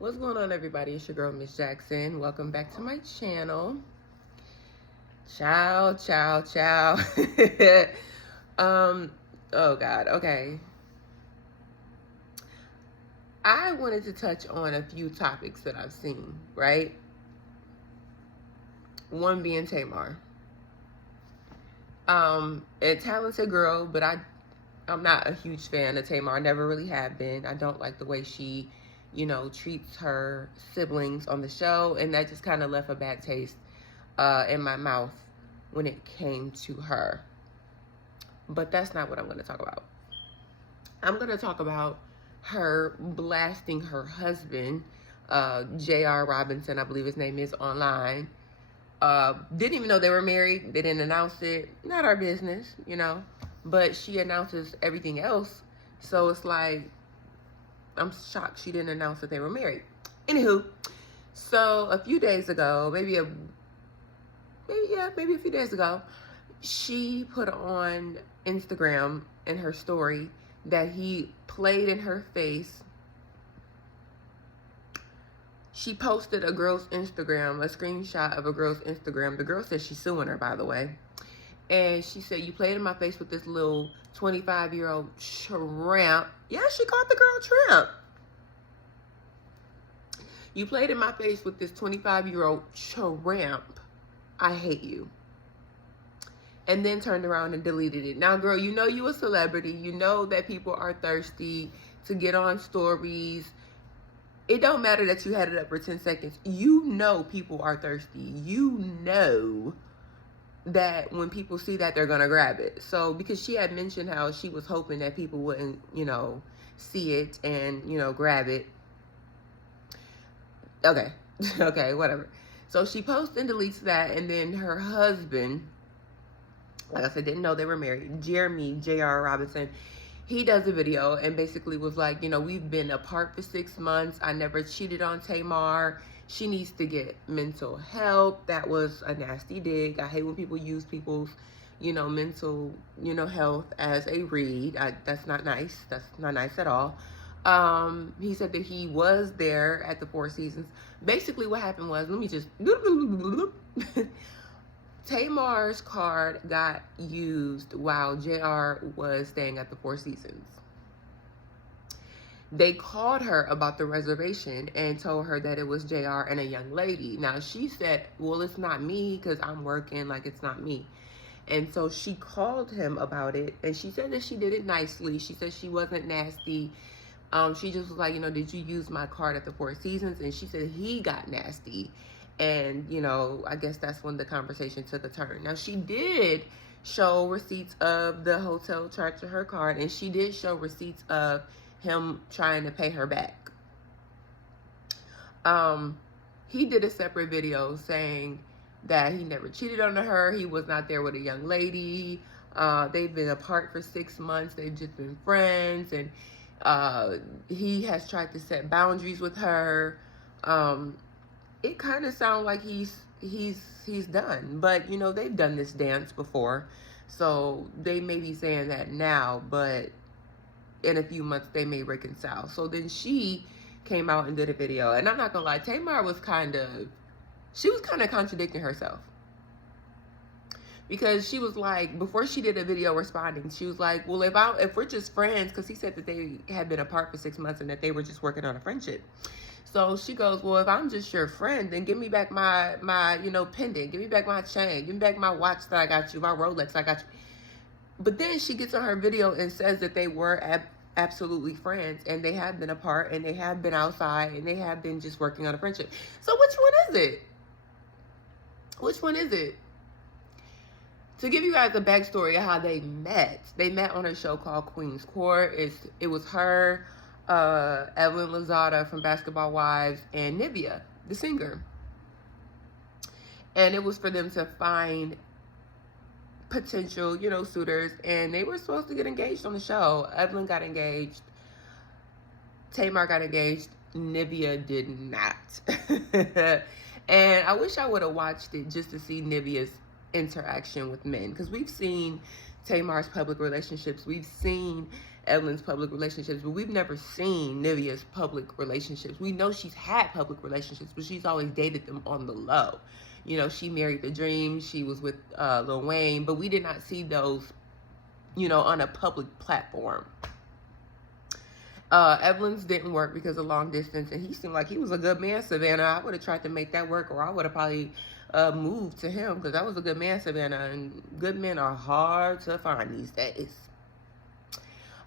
What's going on, everybody? It's your girl, Miss Jackson. Welcome back to my channel. Ciao, ciao, ciao. Oh God, okay. I wanted to touch on a few topics that I've seen, right? One being Tamar. A talented girl, but I'm not a huge fan of Tamar. I never really have been. I don't like the way she, treats her siblings on the show, and that just kind of left a bad taste in my mouth when it came to her. But that's not what I'm going to talk about. I'm going to talk about her blasting her husband, J.R. Robinson, I believe his name is, online. Didn't even know they were married. They didn't announce it. Not our business, But she announces everything else. So it's like, I'm shocked she didn't announce that they were married. Anywho, so a few days ago, maybe a few days ago, she put on Instagram in her story that he played in her face. She posted a girl's Instagram, a screenshot of a girl's Instagram. The girl said she's suing her, by the way. And she said, you played in my face with this little 25-year-old tramp. Yeah, she called the girl tramp. You played in my face with this 25-year-old tramp. I hate you. And then turned around and deleted it. Now, girl, you know you a celebrity. You know that people are thirsty to get on stories. It don't matter that you had it up for 10 seconds. You know people are thirsty. You know that when people see that, they're going to grab it. So, because she had mentioned how she was hoping that people wouldn't, see it and, grab it. Okay. Okay, whatever. So she posts and deletes that, and then her husband, like I said, didn't know they were married, Jeremy J.R. Robinson, he does a video and basically was like, we've been apart for 6 months. I never cheated on Tamar. She needs to get mental help. That was a nasty dig. I hate when people use people's, mental, health as a read. That's not nice. That's not nice at all. He said that he was there at the Four Seasons. Basically what happened was, let me just... Tamar's card got used while JR was staying at the Four Seasons. They called her about the reservation and told her that it was JR and a young lady. Now, she said, well, it's not me because I'm working, like it's not me. And so she called him about it, and she said that she did it nicely. She said she wasn't nasty. She just was like, did you use my card at the Four Seasons? And she said he got nasty. And, I guess that's when the conversation took a turn. Now, she did show receipts of the hotel charge to her card, and she did show receipts of him trying to pay her back. He did a separate video saying that he never cheated on her. He was not there with a young lady. They've been apart for 6 months. They've just been friends, and he has tried to set boundaries with her. It kind of sounds like he's done, but they've done this dance before, so they may be saying that now, but in a few months they may reconcile. So then she came out and did a video, and I'm not gonna lie, Tamar was kind of contradicting herself, because she was like, before she did a video responding, she was like, well, if we're just friends, because he said that they had been apart for 6 months and that they were just working on a friendship. So she goes, well, if I'm just your friend, then give me back my pendant. Give me back my chain. Give me back my watch that I got you, my Rolex I got you. But then she gets on her video and says that they were absolutely friends, and they have been apart, and they have been outside, and they have been just working on a friendship. So which one is it? Which one is it? To give you guys a backstory of how they met on a show called Queen's Court. It was her, Evelyn Lozada from Basketball Wives, and Nivea, the singer. And it was for them to find potential, suitors, and they were supposed to get engaged on the show. Evelyn got engaged. Tamar got engaged. Nivea did not. And I wish I would have watched it just to see Nivea's interaction with men, because we've seen Tamar's public relationships. We've seen Evelyn's public relationships, but we've never seen Nivea's public relationships. We know she's had public relationships, but she's always dated them on the low. You know, she married the dream. She was with Lil Wayne, but we did not see those, you know, on a public platform. Evelyn's didn't work because of long distance, and he seemed like he was a good man, Savannah. I would have tried to make that work, or I would have probably moved to him, because that was a good man, Savannah, and good men are hard to find these days.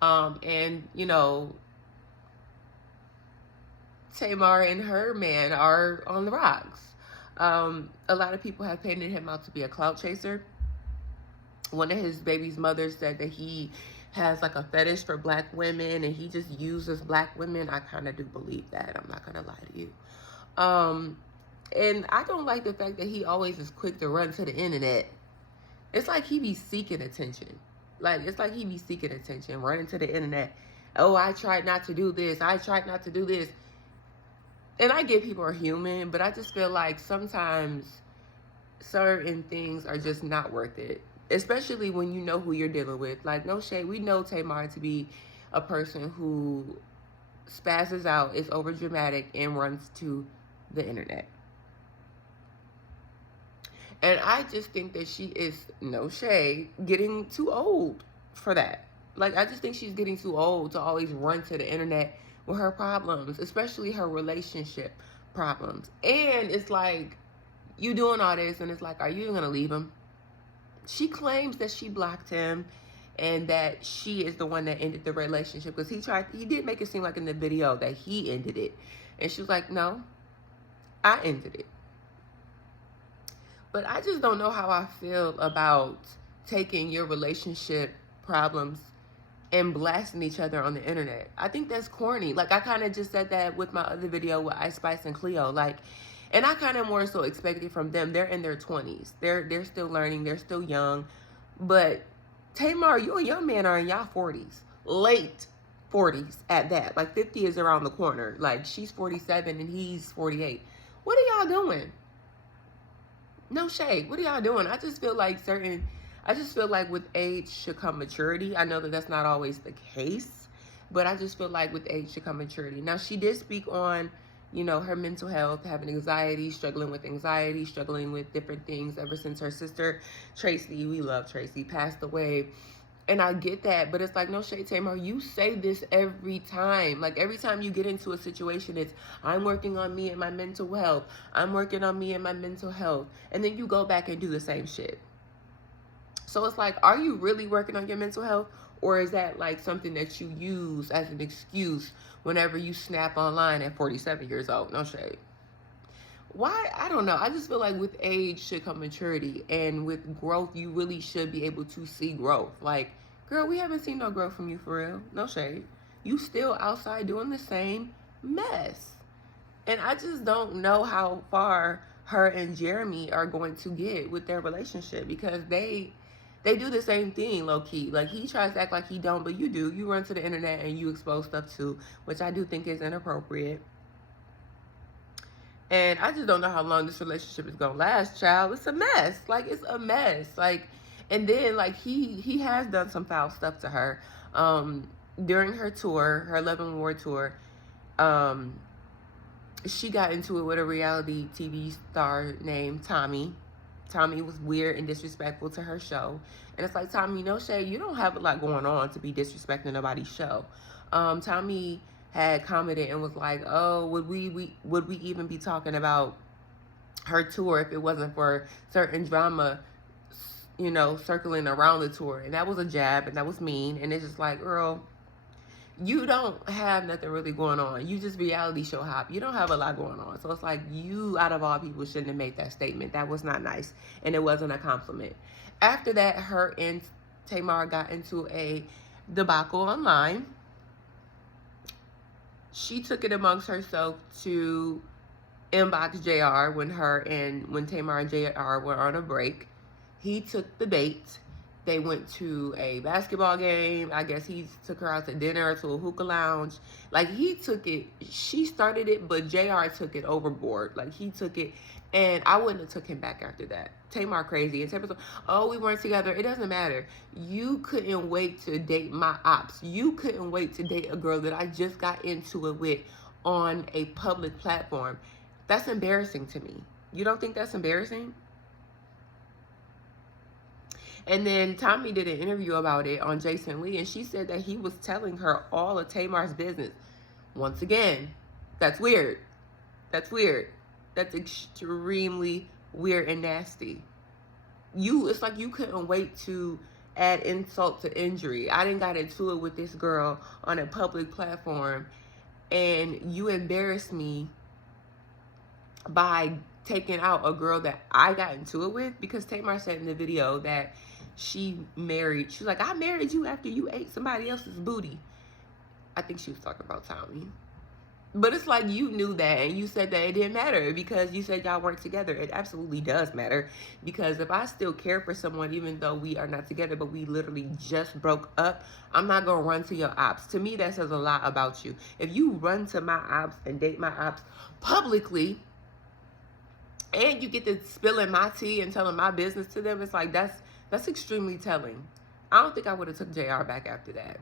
And, you know, Tamar and her man are on the rocks. A lot of people have painted him out to be a clout chaser. One of his baby's mothers said that he has like a fetish for black women and he just uses black women. I kind of do believe that. I'm not going to lie to you. And I don't like the fact that he always is quick to run to the internet. It's like he be seeking attention. Like, it's like he be seeking attention, running to the internet. Oh, I tried not to do this. I tried not to do this. And I get people are human, but I just feel like sometimes certain things are just not worth it. Especially when you know who you're dealing with. Like, no shade, we know Tamar to be a person who spazzes out, is over dramatic, and runs to the internet. And I just think that she is, no shade, getting too old for that. Like, I just think she's getting too old to always run to the internet with her problems, especially her relationship problems. And it's like, you doing all this, and it's like, are you even gonna leave him? She claims that she blocked him and that she is the one that ended the relationship, because he did make it seem like in the video that he ended it. And she was like, no, I ended it. But I just don't know how I feel about taking your relationship problems and blasting each other on the internet. I think that's corny. Like, I kind of just said that with my other video with Ice Spice and Cleo. Like, and I kind of more so expected from them. They're in their 20s. They're still learning. They're still young. But Tamar, you and your man are in y'all 40s. Late 40s at that. Like, 50 is around the corner. Like, she's 47 and he's 48. What are y'all doing? No shade. What are y'all doing? I just feel like with age should come maturity. I know that that's not always the case, but I just feel like with age should come maturity. Now, she did speak on, you know, her mental health, having anxiety, struggling with different things ever since her sister, Tracy, we love Tracy, passed away. And I get that, but it's like, no shade, Tamar, you say this every time. Like, every time you get into a situation, it's, I'm working on me and my mental health. I'm working on me and my mental health. And then you go back and do the same shit. So it's like, are you really working on your mental health? Or is that like something that you use as an excuse whenever you snap online at 47 years old? No shade. Why? I don't know. I just feel like with age should come maturity. And with growth, you really should be able to see growth. Like, girl, we haven't seen no growth from you for real. No shade. You still outside doing the same mess. And I just don't know how far her and Jeremy are going to get with their relationship, because they do the same thing, low-key. Like, he tries to act like he don't, but you do. You run to the internet and you expose stuff too, which I do think is inappropriate. And I just don't know how long this relationship is going to last, child. It's a mess. Like, it's a mess. Like, and then, like, he has done some foul stuff to her. During her tour, her 11 Award tour, she got into it with a reality TV star named Tommy. Tommy was weird and disrespectful to her show. And it's like, Tommy, no shade, you don't have a lot going on to be disrespecting nobody's show. Tommy had commented and was like, oh, would we even be talking about her tour if it wasn't for certain drama, you know, circling around the tour? And that was a jab, and that was mean. And it's just like, girl, you don't have nothing really going on. You just reality show hop. You don't have a lot going on. So it's like, you, out of all people, shouldn't have made that statement. That was not nice. And it wasn't a compliment. After that, her and Tamar got into a debacle online. She took it amongst herself to inbox JR when Tamar and JR were on a break. He took the bait. They went to a basketball game. I guess he took her out to dinner, to a hookah lounge. Like, he took it. She started it, but JR took it overboard. Like, he took it, and I wouldn't have took him back after that. Tamar crazy. And Tamar's like, oh, we weren't together. It doesn't matter. You couldn't wait to date my ops. You couldn't wait to date a girl that I just got into it with on a public platform. That's embarrassing to me. You don't think that's embarrassing? And then Tommy did an interview about it on Jason Lee, and she said that he was telling her all of Tamar's business. Once again, that's weird. That's weird. That's extremely weird and nasty. It's like you couldn't wait to add insult to injury. I didn't got into it with this girl on a public platform, and you embarrassed me by taking out a girl that I got into it with, because Tamar said in the video that she's like, I married you after you ate somebody else's booty. I think she was talking about Tommy. But it's like, you knew that, and you said that it didn't matter because you said y'all weren't together. It absolutely does matter, because if I still care for someone, even though we are not together, but we literally just broke up, I'm not going to run to your ops. To me, that says a lot about you. If you run to my ops and date my ops publicly, and you get to spilling my tea and telling my business to them, it's like, that's extremely telling. I don't think I would have took JR back after that.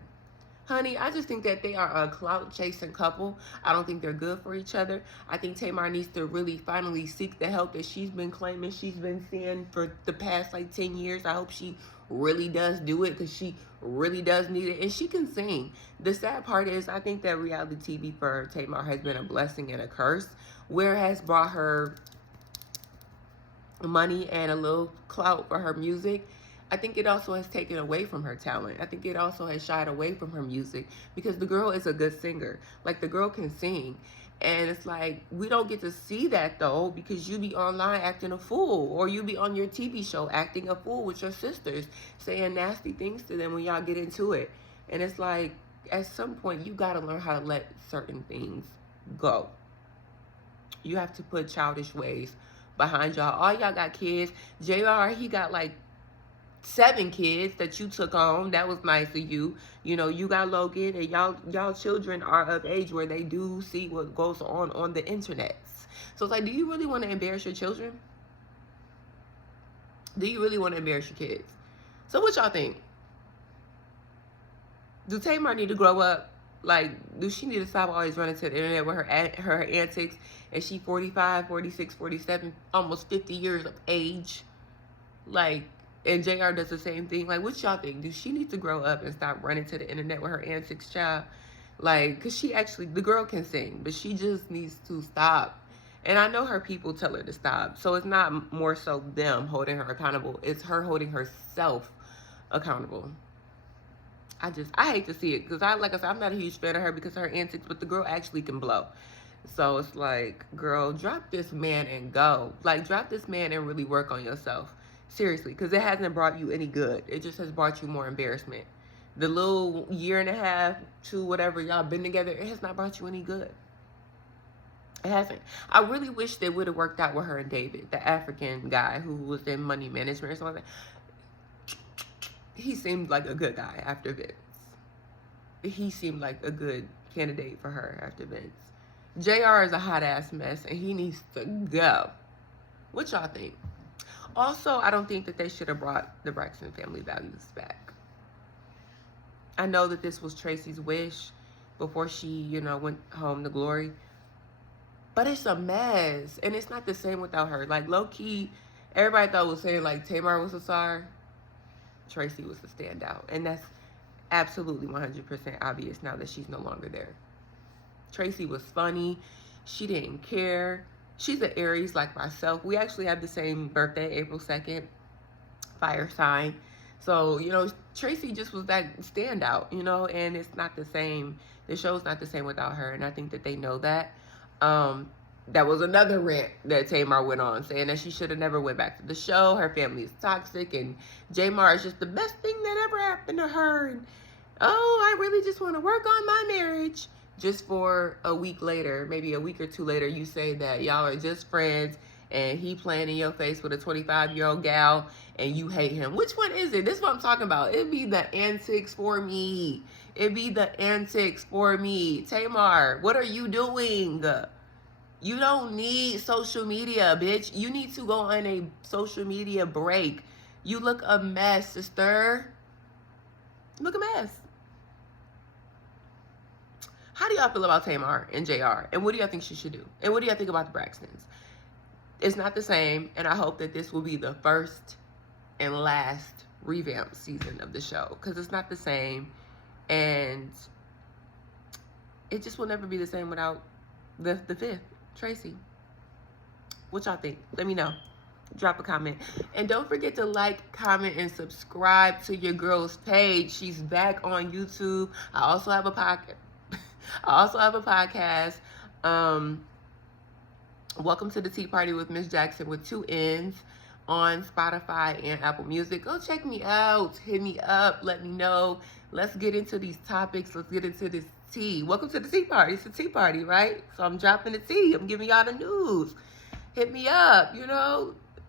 Honey, I just think that they are a clout-chasing couple. I don't think they're good for each other. I think Tamar needs to really finally seek the help that she's been claiming she's been seeing for the past, like, 10 years. I hope she really does do it, because she really does need it. And she can sing. The sad part is, I think that reality TV for Tamar has been a blessing and a curse, where it has brought her money and a little clout for her music. I think it also has taken away from her talent. I think it also has shied away from her music, because the girl is a good singer. Like, the girl can sing. And it's like, we don't get to see that, though, because you be online acting a fool, or you be on your TV show acting a fool with your sisters, saying nasty things to them when y'all get into it. And it's like, at some point, you got to learn how to let certain things go. You have to put childish ways behind y'all. All y'all got kids. JR, he got like 7 kids that you took on. That was nice of you. You know, you got Logan, and y'all children are of age where they do see what goes on the internet. So it's like, do you really want to embarrass your children? Do you really want to embarrass your kids? So what y'all think? Do Tamar need to grow up? Like, do she need to stop always running to the internet with her antics, and she 45, 46, 47, almost 50 years of age? Like, and JR does the same thing. Like, what y'all think? Do she need to grow up and stop running to the internet with her antics, child? Like, because the girl can sing, but she just needs to stop. And I know her people tell her to stop. So it's not more so them holding her accountable. It's her holding herself accountable. I hate to see it, because like I said, I'm not a huge fan of her because of her antics, but the girl actually can blow. So it's like, girl, drop this man and go. Like, drop this man and really work on yourself. Seriously, because it hasn't brought you any good. It just has brought you more embarrassment. The little year and a half to whatever y'all been together, it has not brought you any good. It hasn't. I really wish they would have worked out with her and David, the African guy who was in money management or something. He seemed like a good guy after Vince. He seemed like a good candidate for her after Vince. JR is a hot ass mess, and he needs to go. What y'all think? Also, I don't think that they should have brought the Braxton family values back. I know that this was Tracy's wish before she, went home to glory. But it's a mess, and it's not the same without her. Like, low-key, everybody thought was saying, like, Tamar was a star. Tracy was the standout. And that's absolutely 100% obvious now that she's no longer there. Tracy was funny. She didn't care. She's an Aries like myself. We actually have the same birthday, April 2nd, fire sign. So, Tracy just was that standout, and it's not the same. The show's not the same without her, and I think that they know that. That was another rant that Tamar went on, saying that she should have never went back to the show. Her family is toxic, and Jamar is just the best thing that ever happened to her. And, I really just want to work on my marriage. Just for a week later, maybe a week or two later, you say that y'all are just friends and he playing in your face with a 25-year-old gal and you hate him. Which one is it? This is what I'm talking about. It'd be the antics for me. It'd be the antics for me. Tamar, what are you doing? You don't need social media, bitch. You need to go on a social media break. You look a mess, sister. You look a mess. How do y'all feel about Tamar and JR? And what do y'all think she should do? And what do y'all think about the Braxtons? It's not the same, and I hope that this will be the first and last revamp season of the show, because it's not the same, and it just will never be the same without the fifth, Tracy. What y'all think? Let me know. Drop a comment. And don't forget to like, comment, and subscribe to your girl's page. She's back on YouTube. I also have a podcast. Welcome to the Tea Party with Miss Jackson with 2 N's on Spotify and Apple Music. Go check me out. Hit me up. Let me know. Let's get into these topics. Let's get into this tea. Welcome to the Tea Party. It's a tea party, right? So I'm dropping the tea. I'm giving y'all the news. Hit me up,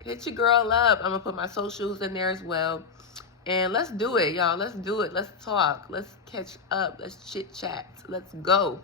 Hit your girl up. I'm going to put my socials in there as well. And let's do it, y'all. Let's do it. Let's talk. Let's catch up. Let's chit chat. Let's go.